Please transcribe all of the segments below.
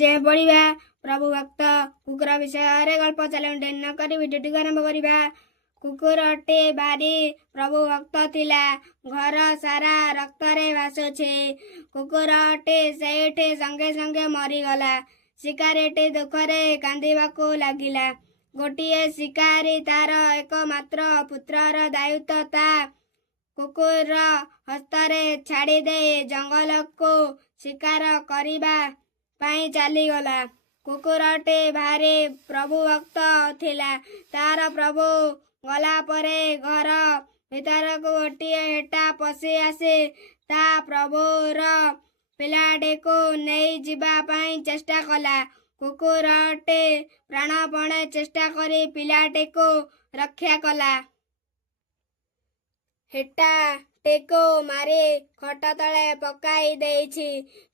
जे पढ़ा प्रभु भक्त कुकुर विषय गल्प चलन न कर भिडियो आरंभ करवा। कुकुरटे भारी प्रभु भक्त थिला, घर सारा रक्त रे भासुछे। कुकुरटे सेठे संगे संगे मरीगला। शिकारीटे दुखरे कांदिबाकू लागिला। गोटिए शिकारी तार एकमात्र पुत्रर दायित्व ता कुकुर हस्तरे छाड़ी दे जंगल को शिकार करिबा पाई चलीगला। कुकुरटे भारी प्रभु भक्त थिला, तार प्रभु गला परे घर भितर को गोटिए हेटा पशि आसी ता प्रभुर पिलाटे को नहीं जिबा पाई चेष्टा कला। कुकुरटे प्राणपणे चेष्टा करी पिलाटे को रक्षा कला। हेटा टेको मारी खट तले पकाई देइछि।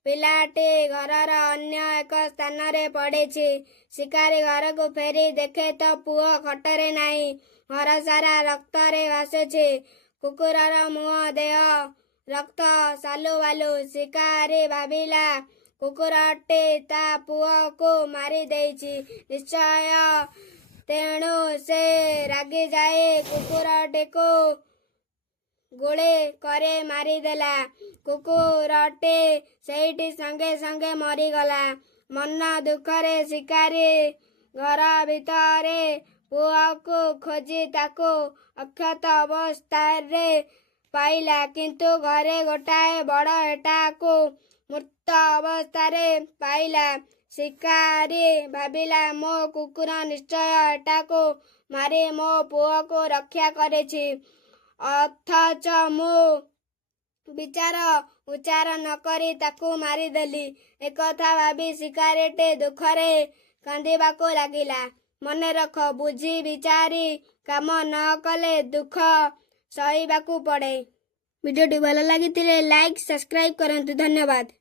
पिलाटी घरर अन्य एक स्थान रे पड़ेछि। शिकारी घर को फेरी देखे तो पुओ खटरे नाही, घर सारा रक्त रे भासुछि। कुकुरर मुह देह रक्त सालु बालु। शिकारी भाबिला कुकुरटे ता पुओ को मारी देइछि निश्चय, तेणु से रागी जाए कुकुरटे को गोले करे मारिदेला। कुकुरटे सेठी संगे संगे मरीगला। मन दुखरे शिकारी घर भितरे पुआ को खोजी ताको अक्षत अवस्थारे पाइला, किंतु घरे गोटाए बड़ हेटा को मृत अवस्थारे पाइला। शिकारी भाबिला मो कुकुर निश्चय हेटा को मारी मो पुआ को रक्षा करेछि, अथच मु विचार उच्चार नकरी ताकू मारिदेली। एकथा भाबी शिकारीटे दुखरे कांदिबाकू लागिला। मने रख, बुझी विचारी काम न कले दुख सहिबाकू पड़े। वीडियोटी भल लगी लाइक सब्सक्राइब करंतु। धन्यवाद।